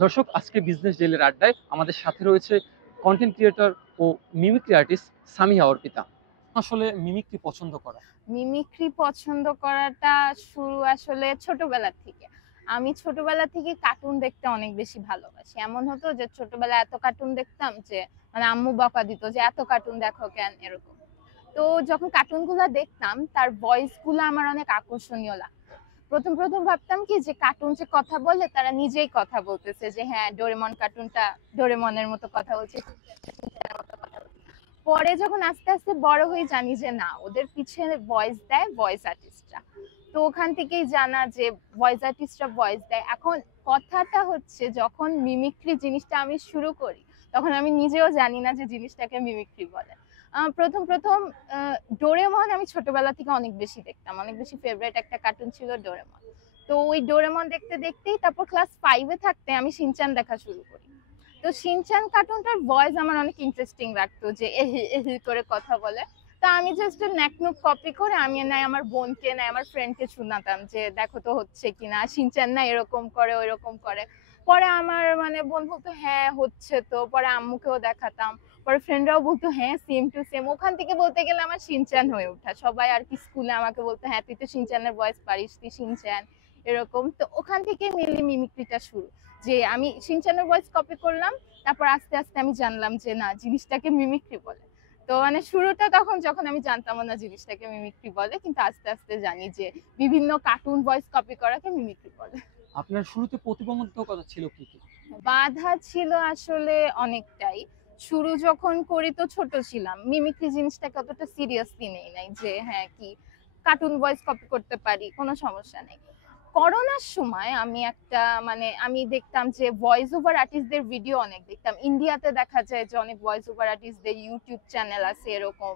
দর্শক, আজকে বিজনেস ডেইলির আড্ডায় আমাদের সাথে রয়েছে কন্টেন্ট ক্রিয়েটর ও মিমিক্রি আর্টিস্ট সামিয়া অর্পিতা। আসলে মিমিক্রি পছন্দ করা, মিমিক্রি পছন্দ করাটা শুরু আসলে ছোটবেলা থেকে। আমি ছোটবেলা থেকে কার্টুন দেখতে অনেক বেশি ভালোবাসি। এমন হতো যে ছোটবেলায় এত কার্টুন দেখতাম যে মানে আম্মু বকা দিত যে এত কার্টুন দেখো কেন, এরকম। তো যখন কার্টুন গুলা দেখতাম তার ভয়েস গুলো আমার অনেক আকর্ষণীয় লাগতো। প্রথম প্রথম ভাবতাম কি যে কার্টুন যে কথা বলে তারা নিজেই কথা বলতেছে, যে হ্যাঁ ডোরেমন কার্টুনটা ডোরেমনের মতো কথা বলছে। পরে যখন আস্তে আস্তে বড় হয়ে জানি যে না, ওদের পিছনে ভয়েস দেয় ভয়েস আর্টিস্টরা। তো ওখান থেকেই জানা যে ভয়েস আর্টিস্টরা ভয়েস দেয়। এখন কথাটা হচ্ছে, যখন মিমিক্রি জিনিসটা আমি শুরু করি তখন আমি নিজেও জানি না যে জিনিসটাকে মিমিক্রি বলে। প্রথম প্রথম ডোরেমন আমি ছোটবেলা থেকে অনেক বেশি দেখতাম, অনেক বেশি ফেভারিট একটা কার্টুন ছিল ডোরেমন। তো ওই ডোরেমন দেখতে দেখতেই তারপর ক্লাস 5-এ থাকতে আমি শিনচান দেখা শুরু করি। তো শিনচান কার্টুনটার ভয়েস আমার অনেক ইন্টারেস্টিং লাগতো, যে এহি এহি করে কথা বলে। তা আমি জাস্ট ন্যাকনুক কপি করে আমি নাই আমার বোনকে নাই আমার ফ্রেন্ডকে শোনাতাম যে দেখো তো হচ্ছে কিনা, শিনচান না এরকম করে ওইরকম করে। পরে আমার মানে বোন বলতো হ্যাঁ হচ্ছে, তো পরে আম্মুকেও দেখাতাম। পরে ফ্রেন্ডরাও বলতো হ্যাঁ সেম টু সেম। ওখান থেকে বলতে গেলে আমার শিনচান হয়ে ওঠা, সবাই আর কি স্কুলে আমাকে বলতো হ্যাঁ তুই তো শিনচানের ভয়েস পারিস, তুই শিনচান, এরকম। তো ওখান থেকে মেনলি মিমিক্রিটা শুরু, যে আমি শিনচানের ভয়েস কপি করলাম। তারপর আস্তে আস্তে আমি জানলাম যে না, জিনিসটাকে মিমিক্রি বলে। তো মানে শুরুটা তখন যখন আমি জানতাম না জিনিসটাকে মিমিক্রি বলে, কিন্তু আস্তে আস্তে জানি যে বিভিন্ন কার্টুন ভয়েস কপি করাকে মিমিক্রি বলে। আপনার শুরুতে প্রতিবন্ধকতা ছিল কি কি? বাধা ছিল আসলে অনেকটাই। শুরু যখন করি তো ছোট ছিলাম, মিমিক্রি জিনিসটাকে অতটা সিরিয়াসলি নেই নাই, যে হ্যাঁ কি কার্টুন ভয়েস কপি করতে পারি, কোনো সমস্যা নেই। করোনার সময় আমি একটা মানে আমি দেখতাম যে ভয়েস ওভার আর্টিস্টদের ভিডিও অনেক দেখতাম। ইন্ডিয়াতে দেখা যায় যে অনেক ভয়েস ওভার আর্টিস্টদের ইউটিউব চ্যানেল আছে এরকম।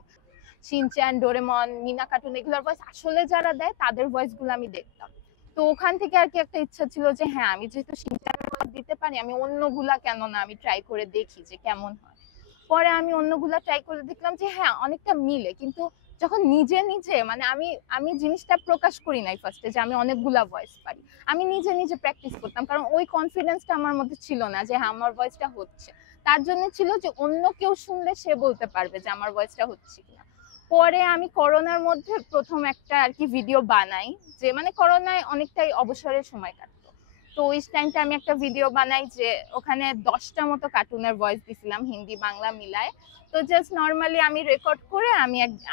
শিনচ্যান, ডোরেমন, মিনা কার্টুন এগুলোর ভয়েস আসলে যারা দেয় তাদের ভয়েস গুলো আমি দেখতাম। তো ওখান থেকে আর কি একটা ইচ্ছা ছিল যে হ্যাঁ আমি যেহেতু শিনচ্যানের ভয়েস দিতে পারি, আমি অন্যগুলা কেন না আমি ট্রাই করে দেখি যে কেমন হয়। পরে আমি অন্যগুলা ট্রাই করে দেখলাম যে হ্যাঁ অনেকটা মিলে, কিন্তু যখন নিজে নিজে মানে আমি আমি জিনিসটা প্রকাশ করি নাই ফার্স্টে যে আমি অনেকগুলা ভয়েস পারি। আমি নিজে নিজে প্র্যাকটিস করতাম, কারণ ওই কনফিডেন্সটা আমার মধ্যে ছিল না যে হ্যাঁ আমার ভয়েসটা হচ্ছে। তার জন্য ছিল যে অন্য কেউ শুনলে সে বলতে পারবে যে আমার ভয়েসটা হচ্ছে কিনা। পরে আমি করোনার মধ্যে প্রথম একটা আর কি ভিডিও বানাই, যে মানে করোনায় অনেকটাই অবসরের সময় কাটতো। তো ওই টাইমটা আমি একটা ভিডিও বানাই, যে ওখানে 10টা মতো কার্টুনের ভয়েস দিছিলাম, হিন্দি বাংলা মিলায়। তো জাস্ট নর্মালি আমি রেকর্ড করে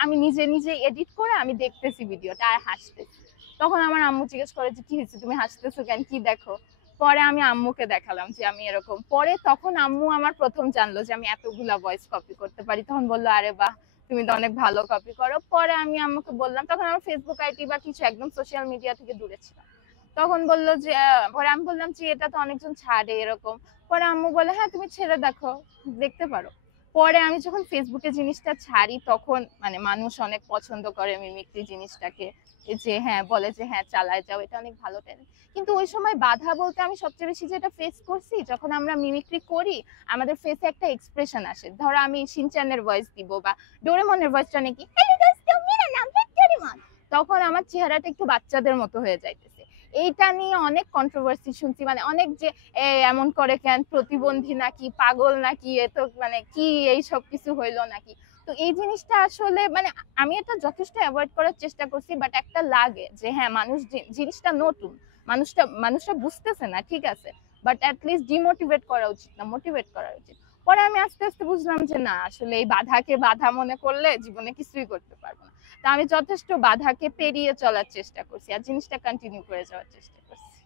আমি নিজে নিজে এডিট করে আমি দেখতেছি ভিডিওটা আর হাসতেছি। তখন আমার আম্মু জিজ্ঞেস করে যে কি হয়েছে, তুমি হাসতেছো কেন, কি দেখো। পরে আমি আম্মুকে দেখালাম যে আমি এরকম। পরে তখন আম্মু আমার প্রথম জানলো যে আমি এতগুলা ভয়েস কপি করতে পারি, তখন বললো আরে বাহ, তুমি তো অনেক ভালো কপি করো। পরে আমি আম্মুকে বললাম, তখন আমার ফেসবুক আইডি বা কিছু একদম সোশ্যাল মিডিয়া থেকে দূরে ছিলাম। তখন বললো যে পরে আমি বললাম যে এটা তো অনেকজন ছাড়ে এরকম। পরে আম্মু বলে হ্যাঁ তুমি ছেড়ে দেখো, দেখতে পারো। পরে আমি যখন ফেসবুকে জিনিসটা ছাড়ি তখন মানে মানুষ অনেক পছন্দ করে মিমিক্রি জিনিসটাকে, যে হ্যাঁ বলে যে হ্যাঁ চালায় যাও, এটা অনেক ভালো ট্যালেন্ট। কিন্তু ওই সময় বাধা বলতে আমি সবচেয়ে বেশি যেটা ফেস করছি, যখন আমরা মিমিক্রি করি আমাদের ফেসে একটা এক্সপ্রেশন আসে। ধরো আমি শিনচ্যানের ভয়েস দিব বা ডোরেমনের ভয়েসটা নাকি হ্যালো দোস্ত মেরা নাম है ডোরেমন, তখন আমার চেহারাটা একটু বাচ্চাদের মতো হয়ে যাইতেছে। এইটা নিয়ে অনেক কন্ট্রোভার্সি শুনছি, মানে অনেক যে এমন করে কেন, প্রতিবন্ধী নাকি, পাগল নাকি, এ তো মানে কি এই সব কিছু হইলো নাকি। তো এই জিনিসটা আসলে মানে আমি এটা যথেষ্ট অ্যাভয়েড করার চেষ্টা করছি, বাট একটা লাগে যে হ্যাঁ মানুষ জিনিসটা নতুন, মানুষটা বুঝতেছে না, ঠিক আছে, বাট অ্যাটলিস্ট ডিমোটিভেট করা উচিত না, মোটিভেট করা উচিত। পরে আমি আস্তে আস্তে বুঝলাম যে না, আসলে এই বাধাকে বাধা মনে করলে জীবনে কিছুই করতে পারবো না। তা আমি যথেষ্ট বাধাকে পেরিয়ে চলার চেষ্টা করছি আর জিনিসটা কন্টিনিউ করে যাওয়ার চেষ্টা করছি।